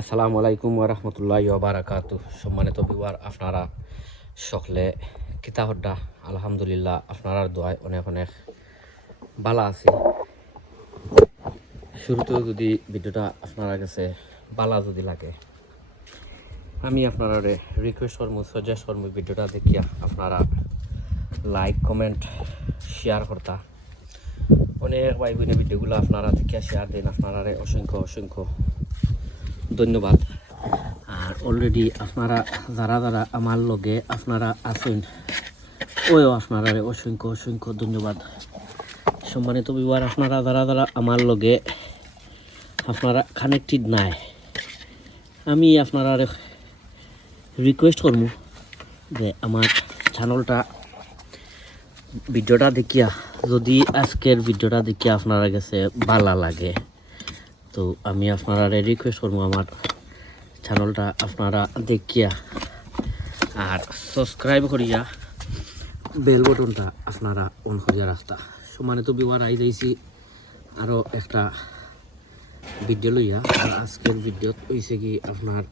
আসসালামু আলাইকুম ওয়া রাহমাতুল্লাহি ওয়া বারাকাতুহু। সম্মানিত ভিউয়ার, আপনারা সকলে কিতা হড্ডা? আলহামদুলিল্লাহ, আপনার দোয়ায় অনেক অনেক ভালো আছি। শুরুতেও যদি ভিডিওটা আপনার কাছে ভালো যদি লাগে, আমি আপনারা রিকোয়েস্ট করবো, সাজেস্ট করবো ভিডিওটা দেখিয়া আপনারা লাইক কমেন্ট শেয়ার করতা। অনেক ভাই বোনের ভিডিওগুলো আপনারা দেখিয়া শেয়ার দেন, আপনারা অসংখ্য অসংখ্য ধন্যবাদ। আর অলরেডি আপনারা যারা যারা আমার লগে আপনারা আছেন, ওইও আপনারা অসংখ্য অসংখ্য ধন্যবাদ। সম্মানিত ভিউয়ার, আপনারা যারা যারা আমার লগে আপনারা কানেক্টেড নাই, আমি আপনারা রিকোয়েস্ট করবো যে আমার চ্যানেলটা ভিডিওটা দেখিয়া, যদি আজকের ভিডিওটা দেখিয়া আপনারা কাছে ভালো লাগে, তো আমি আপনারা রিকোয়েস্ট করবো আমার চ্যানেলটা আপনারা দেখিয়া আর সাবস্ক্রাইব করিয়া বেল বটনটা আপনারা অন করিয়া রাখতা। সম্মানিত ভিউয়ার, আই যাইছি আরও একটা ভিডিও লইয়া। আর আজকের ভিডিওত হয়েছে কি, আপনার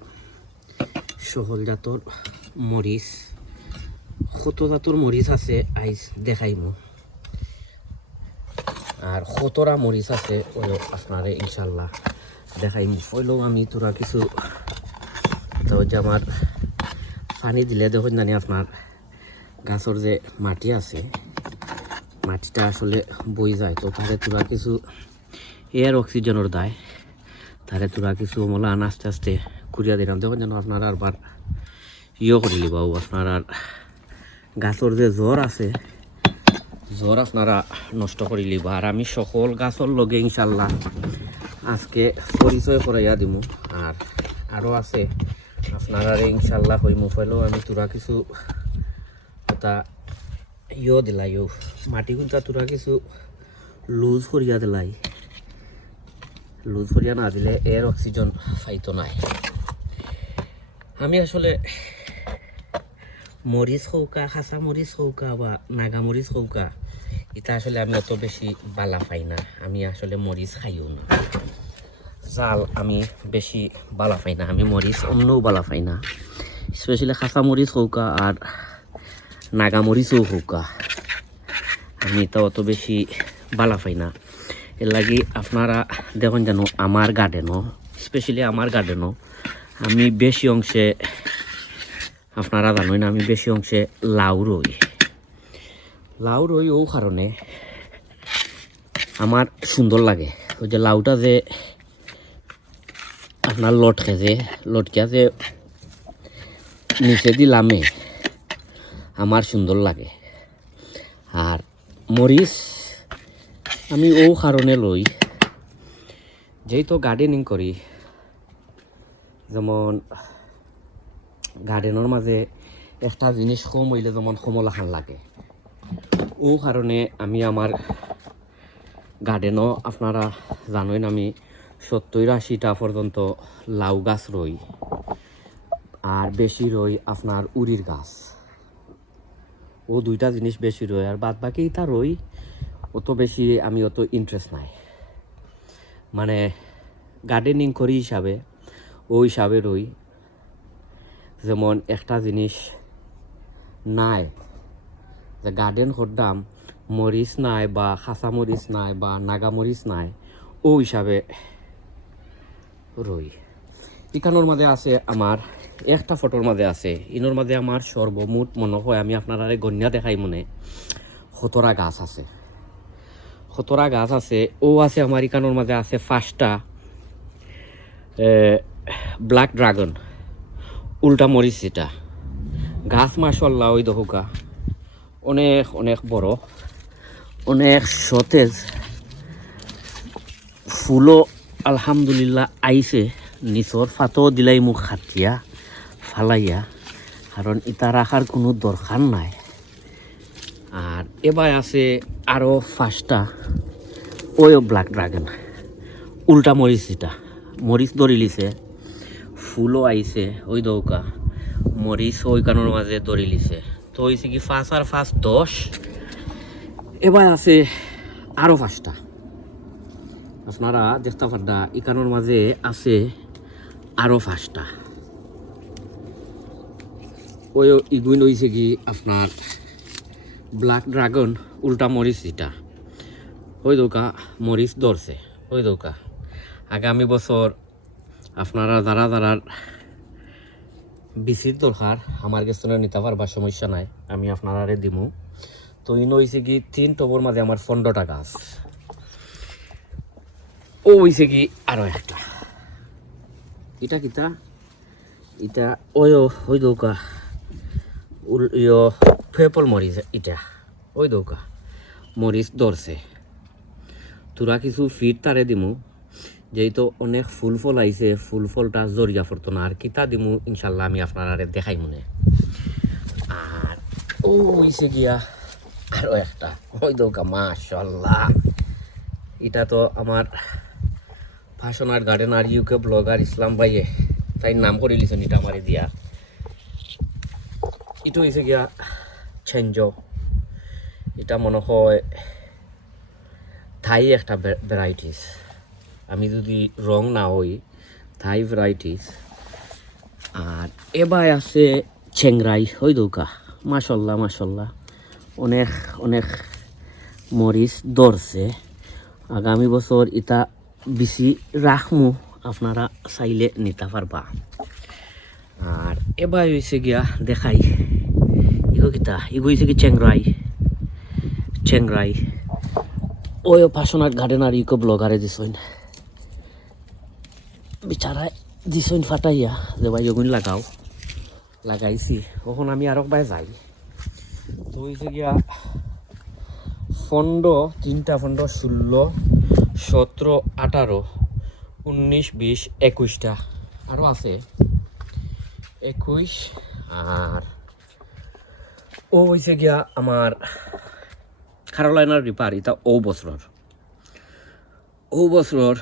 সহল জাতর মরিচ, কত জাতর মরিচ আছে আইস দেখাইমু, আর কতরা মরিচ আছে ওই আপনারে ইনশাল্লাহ দেখাইমু। হইলেও আমি তোরা কিছু তো যে আমার পানি দিলে দেখুন জানি আপনার গাছের যে মাটি আছে, মাটিটা আসলে বই যায়, তো তারে তোরা কিছু এয়ার অক্সিজেনের দায়, তারে তোরা কিছু মলান আস্তে আস্তে কুড়িয়া দিলাম। দেখুন যেন আপনার আরবার করে লিবাও, আপনার আর গাছের যে জ্বর আছে, জ্বর আপনারা নষ্ট করে লিবা। আর আমি সকল গাছের লগে ইনশাল্লাহ আজকে পরিচয় করাইয়া দিব। আর আরও আছে আপনারা ইনশাল্লাহ হইমু। ফেলেও আমি তোরা কিছু এটা দিলাই, মাটি গুলটা তোরা কিছু লুজ করিয়া দিলাই। লুজ করিয়া না দিলে এর অক্সিজেন পাইতো নাই। আমি আসলে মরিচ হৌকা, খাঁচা মরিচ হৌকা বা নাগা মরিচ হৌকা, এটা আসলে আমি অত বেশি বালা পাই না। আমি আসলে মরিচ খাইও না, জাল আমি বেশি বালা পাই না। আমি মরিচ অন্যও বালা পাই না, স্পেশালি খাঁচা মরিচ হৌকা আর নাগা মরিচও হৌকা, আমি তো অত বেশি বালা পাই না। এর লাগি আপনারা দেখুন যেন আমার গার্ডেনও, স্পেশালি আমার গার্ডেনও আমি বেশি অংশে, আপনারা জানেন আমি বেশি অংশে লাউ রই। লাউ রই ও কারণে আমার সুন্দর লাগে। ওই যে লাউটা যে আপনার লটকে যে নিচে দিলামে আমার সুন্দর লাগে। আর মরিচ আমি ও কারণে লই, যেহেতু গার্ডেনিং করি, যেমন গার্ডেনের মাঝে একটা জিনিস কম হইলে যেমন কমলাখান লাগে, ও কারণে আমি আমার গার্ডেনও আপনারা জানেন আমি 70-80টা পর্যন্ত লাউ গাছ রই। আর বেশি রই আপনার উড়ির গাছ, ও দুইটা জিনিস বেশি রই। আর বাদ বাকি তা রই অত বেশি আমি অত ইন্টারেস্ট নাই, মানে গার্ডেনিং করি হিসাবে ও হিসাবে রই। যেমন একটা জিনিস নাই যে গার্ডেন করতাম, মরিচ নাই বা খাঁচা মরিচ নাই বা নাগা মরিচ নাই, ও হিসাবে রই। ইকানোর মাঝে আছে আমার একটা ফটোর মাঝে আছে, ইনোর মাঝে আমার সর্বমোট মনে হয় আমি আপনারা গন্যা দেখাই মনে 17 গাছ আছে। 17 গাছ আছে। ও আছে আমার ইকানোর মাঝে আছে 5টা ব্ল্যাক ড্রাগন, উল্টা মরিচ। যেটা গাছ মাশাআল্লাহ ওই দোকা অনেক অনেক বড়, অনেক সতেজ, ফুলও আলহামদুলিল্লাহ আইছে। নিচর ফাতো দিলাই মুখ খাটিয়া ফালাইয়া, কারণ ইটা রাখার কোনো দরকার নাই। আর এবার আছে আরও 5টা ওই ব্ল্যাক ড্রাগন, উল্টা মরিচ। যেটা মরিচ ধরি লিছে, ফুলও আইছে ওই দৌকা, মরিচ ওই কানোর মাঝে ধরি লিছে। তো হয়েছে কি 5 আর 5 10। এবার আছে আরও 5টা। আপনারা দেখতে পারদা ইকানোর মাঝে আছে আরও 5টা ওই ইগুইন হয়েছে কি আপনার ব্ল্যাক ড্রাগন উল্টা মরিচ এটা ওই দৌকা মরিচ ধরছে ওই দৌকা আগামী বছর আপনারা যারা যারা বিচির দরকার আমার কাছে নিতে পারবা সমস্যা নাই আমি আপনারা দিমু তো ইন হয়েছে কি 3 টবর মাঝে আমার 15টা গাছ ও হয়েছে কি আরও একটা এটা কিতা এটা ওই দৌকা পেপল মরিচ এটা ওই দৌকা মরিচ ধরছে তোরা কিছু ফিট তারে দিমু যেহেতু অনেক ফুল ফল আইছে ফুল ফলটা জরিয়া পড়তো না আর কিতা দিমু ইনশাল্লাহ আমি আপনারা দেখাই মনে আর ও হইছে গিয়া আরও একটা ওই দৌকা মাশাল্লাহ এটা তো আমার ফাশনার গার্ডেনার ইউকে ব্লগার ইসলাম ভাইয়ে তাই নাম করে লিছেন এটা আমারে দিয়া এটা হয়েছে গিয়া চেঞ্জ এটা মনে হয় থাই একটা ভ্যারাইটিস আমি যদি রং না হই থাই ভ্যারাইটিস আর এবার আছে চেংরাই ওই দৌকা মাশাল্লাহ মাশাল্লাহ অনেক অনেক মরিচ ধরছে আগামী বছর এটা বেশি রাখমু আপনারা চাইলে নিতে পারবা আর এবার হয়েছে গিয়া দেখাই ইগো কিতা ইগো হয়েছে কি চেংরাই ওই পাশনার গার্ডেনার ইকো ব্লগারে দিছইন বিচারায় দিছইন ফাটাইয়া যে ভাই ওগুন লাগাইছি তখন আমি আরক বাই যাই তো হয়েছে গিয়া 3টা 16 17 18 19 20 21টা আরও আছে 21 আর ও হয়েছে গিয়া আমার ক্যারোলাইনার রিপার এটা ও বছর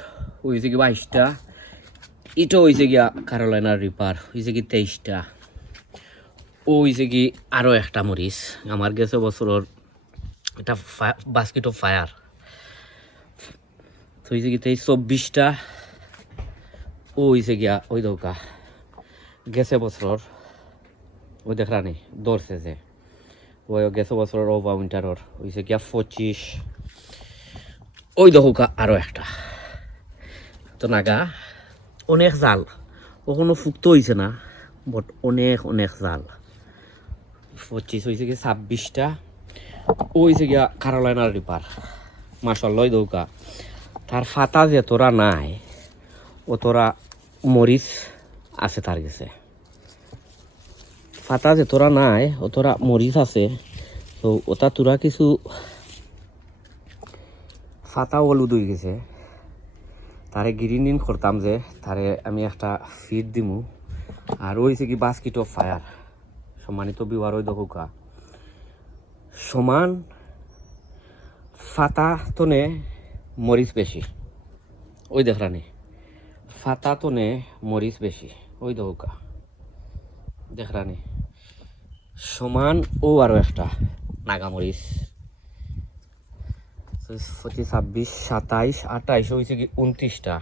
হয়েছে কি 22টা এটা হয়েছে গিয়া ক্যারোলাইনার রিপার হয়েছে কি 23টা ও হয়েছে কি আরও একটা মরিচ আমার গেছে বছরের এটা বাস্কেট অফ ফায়ার তো হয়েছে কি 24টা ও হয়েছে গিয়া ওই দৌকা গেছে বছর ওই দেখরানি ধরছে যে ওই গেছে বছরের ওভার উইন্টারর হয়েছে গিয়া 25 ওই দৌকা আরও একটা তো নাগা অনেক জাল ও কোনো ফুক্ত হয়েছে না বাট অনেক জাল 25 হয়েছে গিয়ে 26টা ও হয়েছে গিয়া ক্যারোলাইনার রিপার মাশাআল্লাহ দৌকা তার ফাতা যে তোরা নাই ও তোরা মরিচ আছে তার গেছে ফাতা যে তোরা নাই ও তোরা মরিচ আছে তো ওটা তোরা কিছু ফাতা হলুদ হয়ে গেছে তারে গ্রিনিং করতাম যে তারে আমি একটা ফিড দিমু আর হয়েছে কি বাস্কেট অফ ফায়ার সম্মানিত বিবার ওই দৌকা সমান ফাতা তনে মরিচ বেশি ওই দেখরানি ফাতা তনে মরিচ বেশি ওই দৌকা দেখরানি সমান ও আরও একটা নাগামরিচ 25 26 27 28 হয়েছে কি 29টা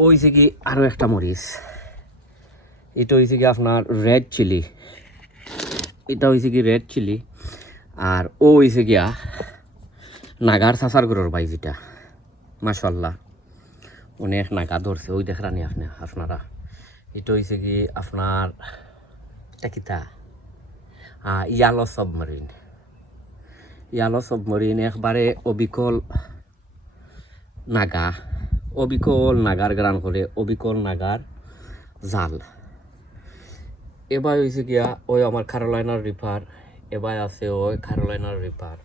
ও হয়েছে কি আরও একটা মরিচ এটা হয়েছে কি আপনার রেড চিলি এটা হয়েছে কি রেড চিলি আর ও হয়েছে গিয়া নাগার চাচার ঘরের ভাই যেটা মাশাআল্লাহ অনেক নাগা ধরছে ওই দেখরানি আপনারা এটা হয়েছে কি আপনার এটা কিতা ইয়ালো সাবমারিন একবারে অবিকল নাগার গ্রান করে অবিকল নাগার জাল এবার হয়েছে গিয়া ওই আমার ক্যারোলাইনার রিপার এবার আছে ওই ক্যারোলাইনার রিপার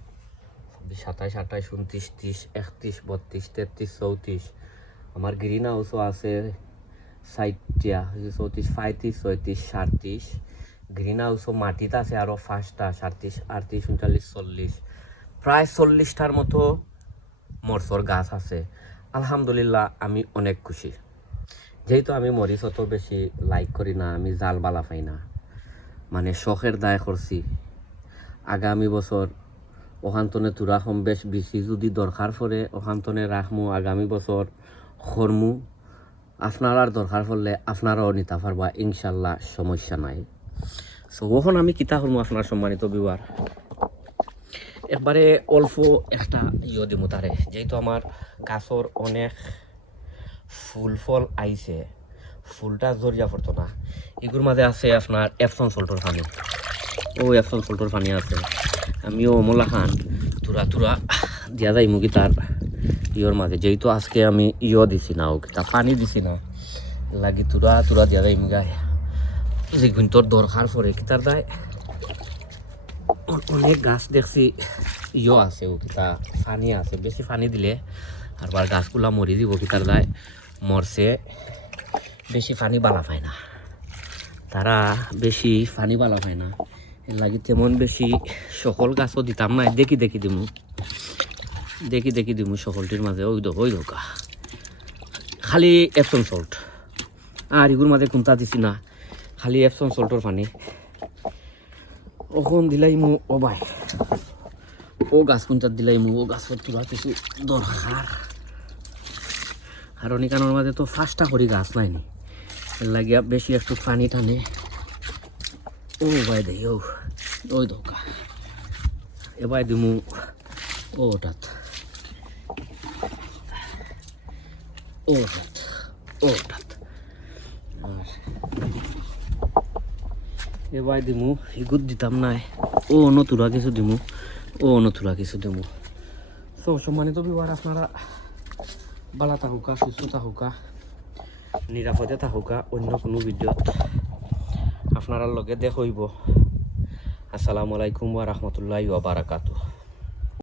27 28 29 30 31 32 33 34 আমার গ্রিন হাউসও আছে 60টা 34 35 36 37 গ্রিন হাউসও মাটিতে আছে আরও 5টা 37 38 39 40 প্রায় 40টার মতো মরসর গাছ আছে আলহামদুলিল্লাহ আমি অনেক খুশি যেহেতু আমি মরিচ অত বেশি লাইক করি না আমি জাল বালা পাই না মানে শখের দায় করছি আগামী বছর ওখানতনে তুরা কম বেশ বেশি যদি দরকার পড়ে ওখানতনে রাখমু আগামী বছর খরমু আপনার দরকার পড়লে আপনারাও নিতে পারবা ইনশাল্লাহ, সমস্যা নাই। সো ওখন আমি কিতা করবো আপনার সম্মানিত বিওয়ার, একবারে অল্প একটা দিব তারে, যেহেতু আমার গাছর অনেক ফুল ফল আইছে, ফুলটা জরিয়া পড়তো না। এগুলোর মাঝে আছে আপনার এপসন সল্টর পানি, ও এপসন সল্টর পানি আছে। আমিও অমলা খান তুরা তুরা দিয়া যাই মুগি তার ইয়র মাঝে, যেহেতু আজকে আমি দিছি না, ও কিতা পানি দিছি না, লাগি তুরা তুরা দিয়া যাই মুগায় যেগুন তোর দরকার পড়ে কিতার দায়। অনেক গাছ দেখছি আছে, ও কিতা পানি আছে, বেশি পানি দিলে আর গাছগুলা মরি দিব, কিতার দায় মরছে, বেশি পানি বালা পায় না, তারা বেশি পানি বালা পায় না, এর লাগি তেমন বেশি সকল গাছও দিতাম না, দেখি দিমু সকলটির মাঝে ওই দোকা খালি এপসন সল্ট, আর এগুলোর মাঝে কোনটা দিছি না, খালি এপসন সল্টর পানি। ওখন দিলাইমু ও ভাই, ও গাছ কোনটার দিলাইমু, ও গাছর তোলা কিছু দরকার, কারণ এখানোর মাঝে তো 5টা করে গাছ নাইনি, এর লাগিয়া বেশি একটু পানি টানে। ও ভাই দেই ওই দোকা এবার দিমু ওটাত এবার দিমু এগুত দিতাম নাই, ও নতুরা কিছু দিমু, তো সম্মানিত বিবার, আপনারা বালা থাকুকা, সুস্থ থাকুকা, নিরাপদে থাকুকা, অন্য কোনো ভিডিওত আপনার লগে দেখ হইব। আসসালামু আলাইকুম ওয়া রাহমাতুল্লাহি ওয়া বারাকাতুহু।